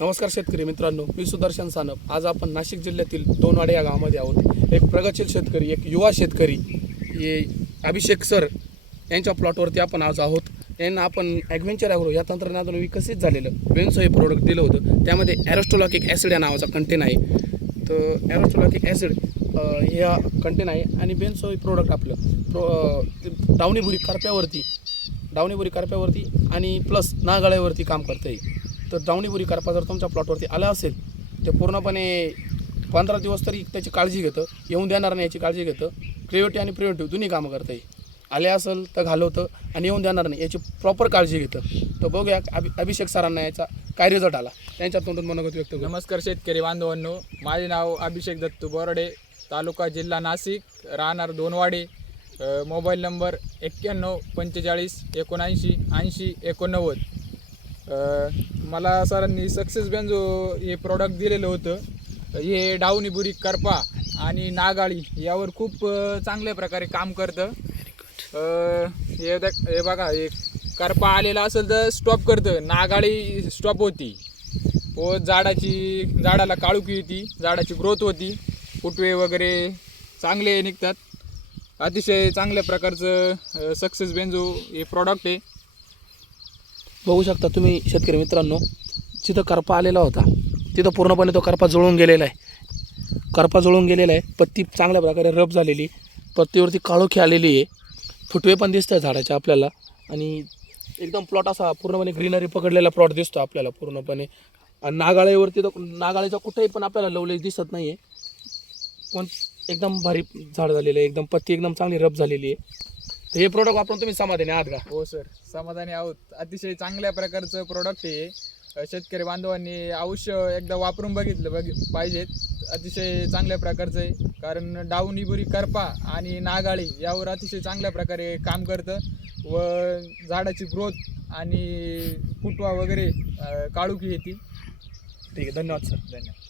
नमस्कार शेतकरी मित्रांनो मी सुदर्शन सानप. आज आपण नाशिक जिल्ह्यातील दोनवाडे या गावामध्ये आहोत. एक प्रगतशील शेतकरी एक युवा शेतकरी ये अभिषेक सर यांच्या प्लॉटवरती आपण आज आहोत. यांना आपण ॲडव्हेंचर ॲग्रो या तंत्रज्ञानातून विकसित झालेलं वेन्सो हे प्रोडक्ट दिलं होतं. त्यामध्ये ॲरोस्टोलॉकिक ॲसिड या नावाचा कंटेन आहे. तर ॲरोस्टोलॉकिक ॲसिड ह्या कंटेन आहे आणि बेन्सो हे प्रोडक्ट आपलं प्रो डावणीबुरी करप्यावरती डावणीबुरी करप्यावरती आणि प्लस नागाळ्यावरती काम करता येईल तर डावणीबुरी करपा जर तुमच्या प्लॉटवरती आला असेल ते पूर्णपणे पंधरा दिवस तरी त्याची काळजी घेतं. येऊन देणार नाही याची काळजी घेतं. क्रिएटिव्ह आणि प्रिव्हेंटिव्ह दोन्ही कामं करता येईल आले असेल तर घालवतं आणि येऊन देणार नाही याची प्रॉपर काळजी घेतं. तर बघूया अभि अभिषेक सरांना याचा काय रिझल्ट आला. त्यांच्या तोंडून मनोगत व्यक्त नमस्कार शेतकरी बांधवांनो. माझे नाव अभिषेक दत्तू बोरडे. तालुका जिल्हा नाशिक. राहणार दोनवाडे. मोबाईल नंबर एक्क्याण्णव पंचेचाळीस एकोणऐंशी ऐंशी एकोणनव्वद. मला सरांनी सक्सेस बेंजो हे प्रॉडक्ट दिलेलं होतं. हे डावणी बुरी करपा आणि नागाळी यावर खूप चांगल्या प्रकारे काम करतं. हे हे बघा हे करपा आलेला असेल तर स्टॉप करतं. नागाळी स्टॉप होती. व झाडाची झाडाला काळुकी येते झाडाची ग्रोथ होती. फुटवे वगैरे चांगले निघतात. अतिशय चांगल्या प्रकारचं सक्सेस बेंजो हे प्रॉडक्ट आहे. बघू शकता तुम्ही शेतकरी मित्रांनो जिथं करपा आलेला होता तिथं पूर्णपणे तो करपा जुळून गेलेला आहे. करपा जुळून गेलेला आहे पत्ती चांगल्या प्रकारे रब झालेली पत्तीवरती काळोखी आलेली आहे फुटवे पण दिसत आहे झाडाच्या आपल्याला आणि एकदम प्लॉट असा पूर्णपणे ग्रीनरी पकडलेला प्लॉट दिसतो आपल्याला पूर्णपणे. आणि नागाळ्यावरती तर नागाळ्याचा कुठेही पण आपल्याला लवलेज दिसत नाही आहे पण एकदम भारी झाड झालेलं आहे एकदम पत्ती एकदम चांगली रब झालेली आहे. तर हे प्रोडक्ट वापरून तुम्ही समाधानी आहात का? हो सर समाधानी आहोत. अतिशय चांगल्या प्रकारचं प्रोडक्ट अ, शेतकरी बांधवांनी अवश्य एकदा वापरून बघितलं बघ पाहिजेत. अतिशय चांगल्या प्रकारचं आहे. कारण डाऊन इबुरी करपा आणि नागाळी यावर अतिशय चांगल्या प्रकारे काम करतं. व झाडाची ग्रोथ आणि फुटवा वगैरे अ, काळुकी येते. ठीक आहे धन्यवाद सर धन्यवाद.